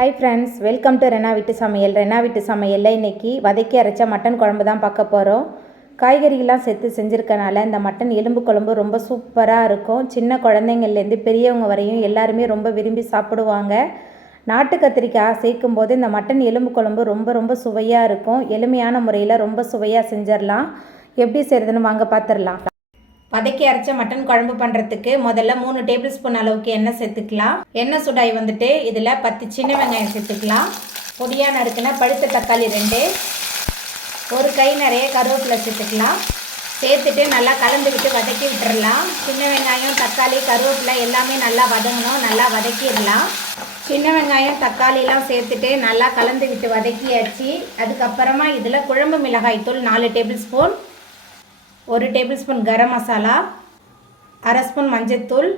Hi friends welcome to Rena வீட்டு சமையல் ரெனா வீட்டு சமையலில் இன்றைக்கி வதக்கி அரைச்ச மட்டன் குழம்பு தான் பார்க்க போகிறோம் காய்கறிகள்லாம் சேர்த்து செஞ்சுருக்கனால இந்த மட்டன் எலும்பு குழம்பு ரொம்ப சூப்பராக இருக்கும். சின்ன குழந்தைங்கள்லேருந்து பெரியவங்க வரையும் எல்லாருமே ரொம்ப விரும்பி சாப்பிடுவாங்க. நாட்டு கத்திரிக்காய் சேர்க்கும் போது இந்த மட்டன் எலும்பு குழம்பு ரொம்ப ரொம்ப சுவையாக இருக்கும். எளிமையான முறையில் ரொம்ப சுவையாக செஞ்சிடலாம் எப்படி செய்கிறதுன்னு வாங்க பார்த்துடலாம் வதக்கி அரைச்ச மட்டன் குழம்பு பண்ணுறதுக்கு முதல்ல மூணு டேபிள் ஸ்பூன் அளவுக்கு எண்ணெய் சேர்த்துக்கலாம். எண்ணெய் சுடாய் வந்துட்டு இதில் பத்து சின்ன வெங்காயம் சேர்த்துக்கலாம். பொடியாக நறுக்கின பழுத்த தக்காளி ரெண்டு. ஒரு கை நிறைய கருவேப்பிலை சேர்த்துக்கலாம். சேர்த்துட்டு நல்லா கலந்து விட்டு வதக்கி விட்டுறலாம். சின்ன வெங்காயம் தக்காளி கருவேப்பிலை எல்லாமே நல்லா வதங்கணும். நல்லா வதக்கிடலாம். சின்ன வெங்காயம் தக்காளிலாம் சேர்த்துட்டு நல்லா கலந்து விட்டு வதக்கியாச்சு. அதுக்கப்புறமா இதில் குழம்பு மிளகாய் தூள் நாலு டேபிள் ஸ்பூன். ஒரு டேபிள் ஸ்பூன் கரம் மசாலா அரை ஸ்பூன் மஞ்சத்தூள்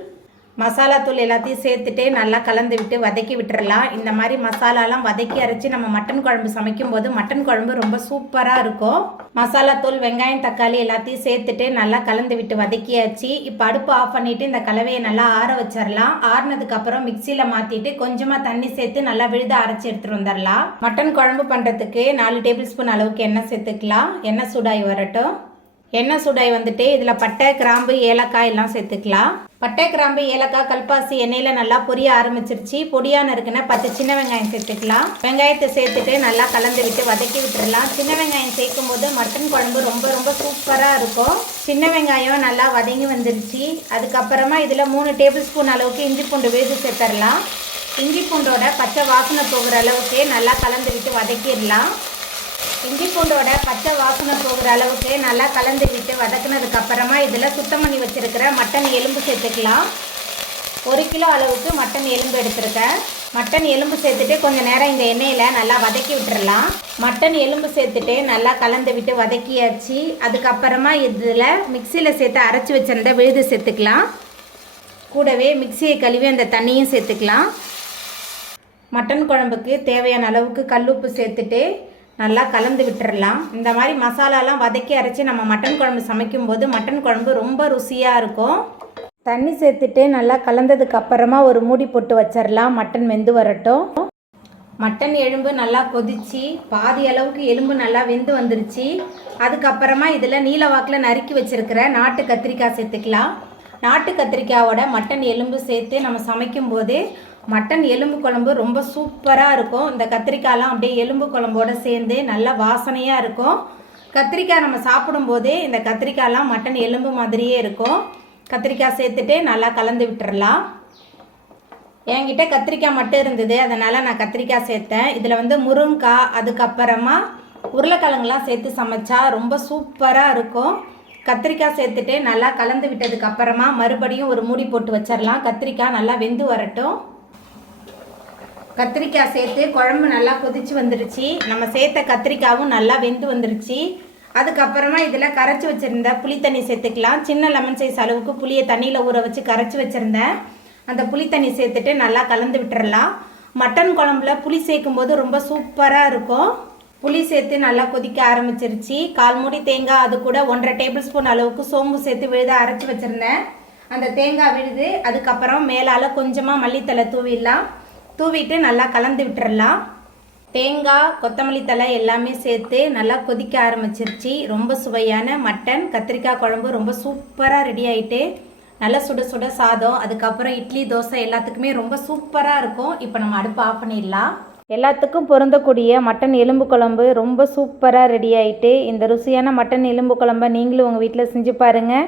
மசாலா தூள் எல்லாத்தையும் சேர்த்துட்டு நல்லா கலந்து விட்டு வதக்கி விட்டுறலாம். இந்த மாதிரி மசாலாலாம் வதக்கி அரைச்சி நம்ம மட்டன் குழம்பு சமைக்கும் போது மட்டன் குழம்பு ரொம்ப சூப்பராக இருக்கும். மசாலா தூள் வெங்காயம் தக்காளி எல்லாத்தையும் சேர்த்துட்டு நல்லா கலந்து விட்டு வதக்கியாச்சு. இப்போ அடுப்பு ஆஃப் பண்ணிவிட்டு இந்த கலவையை நல்லா ஆற வச்சிடலாம் ஆறினதுக்கப்புறம் மிக்சியில் மாற்றிட்டு கொஞ்சமாக தண்ணி சேர்த்து நல்லா விழுத அரைச்சி எடுத்துகிட்டு வந்துடலாம் மட்டன் குழம்பு பண்ணுறதுக்கு நாலு டேபிள் ஸ்பூன் அளவுக்கு எண்ணெய் சேர்த்துக்கலாம். எண்ணெய் சூடாகி வரட்டும். எண்ணெய் சுடை வந்துட்டு இதில் பட்டை கிராம்பு ஏலக்காய் எல்லாம் சேர்த்துக்கலாம். பட்டை கிராம்பு ஏலக்காய் கல்பாசி எண்ணெயில் நல்லா பொரிய ஆரம்பிச்சிருச்சு. பொடியான இருக்குன்னா பத்து சின்ன வெங்காயம் சேர்த்துக்கலாம். வெங்காயத்தை சேர்த்துட்டு நல்லா கலந்து விட்டு வதக்கி விட்டுடலாம் சின்ன வெங்காயம் சேர்க்கும் போது மட்டன் குழம்பு ரொம்ப ரொம்ப சூப்பராக இருக்கும். சின்ன வெங்காயம் நல்லா வதங்கி வந்துருச்சு. அதுக்கப்புறமா இதில் மூணு டேபிள் ஸ்பூன் அளவுக்கு இஞ்சி பூண்டு வேது சேர்த்துடலாம் இஞ்சி பூண்டோட பச்சை வாசனை போகிற அளவுக்கு நல்லா கலந்து விட்டு வதக்கிடலாம். இஞ்சி பூண்டோட பச்சை வாசனை போகிற அளவுக்கு நல்லா கலந்து விட்டு வதக்குனதுக்கு அப்புறமா இதில் சுத்தம் பண்ணி வச்சுருக்கிற மட்டன் எலும்பு சேர்த்துக்கலாம். ஒரு கிலோ அளவுக்கு மட்டன் எலும்பு எடுத்திருக்கேன். மட்டன் எலும்பு சேர்த்துட்டு கொஞ்சம் நேரம் இந்த எண்ணெயில் நல்லா வதக்கி விட்டுறலாம். மட்டன் எலும்பு சேர்த்துட்டு நல்லா கலந்து விட்டு வதக்கியாச்சு. அதுக்கப்புறமா இதில் மிக்சியில் சேர்த்து அரைச்சி வச்சிருந்த விழுது சேர்த்துக்கலாம். கூடவே மிக்சியை கழுவி அந்த தண்ணியும் சேர்த்துக்கலாம். மட்டன் குழம்புக்கு தேவையான அளவுக்கு கல்லுப்பு சேர்த்துட்டு நல்லா கலந்து விட்டுறலாம். இந்த மாதிரி மசாலாலாம் வதக்கி அரைச்சி நம்ம மட்டன் குழம்பு சமைக்கும்போது மட்டன் குழம்பு ரொம்ப ருசியாக இருக்கும். தண்ணி சேர்த்துட்டு நல்லா கலந்ததுக்கு அப்புறமா ஒரு மூடி போட்டு வச்சிடலாம் மட்டன் வெந்து வரட்டும். மட்டன் எலும்பு நல்லா கொதிச்சு பாதி அளவுக்கு எலும்பு நல்லா வெந்து வந்துருச்சு. அதுக்கப்புறமா இதில் நீலவாக்கில் நறுக்கி வச்சுருக்கிற நாட்டு கத்திரிக்காய் சேர்த்துக்கலாம். நாட்டு கத்திரிக்காயோட மட்டன் எலும்பு சேர்த்து நம்ம சமைக்கும் போது மட்டன் எலும்பு குழம்பு ரொம்ப சூப்பராக இருக்கும். இந்த கத்திரிக்காயெலாம் அப்படியே எலும்பு குழம்போடு சேர்ந்து நல்லா வாசனையாக இருக்கும். கத்திரிக்காய் நம்ம சாப்பிடும்போதே இந்த கத்திரிக்காயெலாம் மட்டன் எலும்பு மாதிரியே இருக்கும். கத்திரிக்காய் சேர்த்துட்டு நல்லா கலந்து விட்டுறலாம். என்கிட்ட கத்திரிக்காய் மட்டும் இருந்தது. அதனால் நான் கத்திரிக்காய் சேர்த்தேன். இதில் வந்து முருங்காய் அதுக்கப்புறமா உருளைக்கிழங்குலாம் சேர்த்து சமைச்சா ரொம்ப சூப்பராக இருக்கும். கத்திரிக்காய் சேர்த்துட்டு நல்லா கலந்து விட்டதுக்கப்புறமா மறுபடியும் ஒரு மூடி போட்டு வச்சிடலாம் கத்திரிக்காய் நல்லா வெந்து வரட்டும். கத்திரிக்காய் சேர்த்து குழம்பு நல்லா கொதிச்சு வந்துருச்சு. நம்ம சேர்த்த கத்திரிக்காயும் நல்லா வெந்து வந்துருச்சு. அதுக்கப்புறமா இதில் கரைச்சி வச்சுருந்த புளி தண்ணி சேர்த்துக்கலாம். சின்ன லெமன் சைஸ் அளவுக்கு புளியை தண்ணியில் ஊற வச்சு கரைச்சி வச்சுருந்தேன் அந்த புளி தண்ணி சேர்த்துட்டு நல்லா கலந்து விட்டுறலாம். மட்டன் குழம்புல புளி சேர்க்கும் போது ரொம்ப சூப்பராக இருக்கும். புளி சேர்த்து நல்லா கொதிக்க ஆரம்பிச்சிருச்சு. கால் மூடி தேங்காய் அது கூட ஒன்றரை டேபிள் ஸ்பூன் அளவுக்கு சோம்பு சேர்த்து விழுத அரைச்சி வச்சுருந்தேன். அந்த தேங்காய் விழுது அதுக்கப்புறம் மேலால் கொஞ்சமாக மல்லித்தலை தூவிடலாம். தூவிட்டு நல்லா கலந்து விட்டுறலாம். தேங்காய் கொத்தமல்லி தலை எல்லாமே சேர்த்து நல்லா கொதிக்க ஆரம்பிச்சிருச்சு. ரொம்ப சுவையான மட்டன் கத்திரிக்காய் குழம்பு ரொம்ப சூப்பராக ரெடி ஆகிட்டு நல்லா சுட சுட சாதம் அதுக்கப்புறம் இட்லி தோசை எல்லாத்துக்குமே ரொம்ப சூப்பராக இருக்கும். இப்போ நம்ம அடுப்பு ஆஃப் பண்ணிடலாம். எல்லாத்துக்கும் பொருந்தக்கூடிய மட்டன் எலும்பு குழம்பு ரொம்ப சூப்பராக ரெடி ஆகிட்டு இந்த ருசியான மட்டன் எலும்பு குழம்பை நீங்களும் உங்கள் வீட்டில் செஞ்சு பாருங்கள்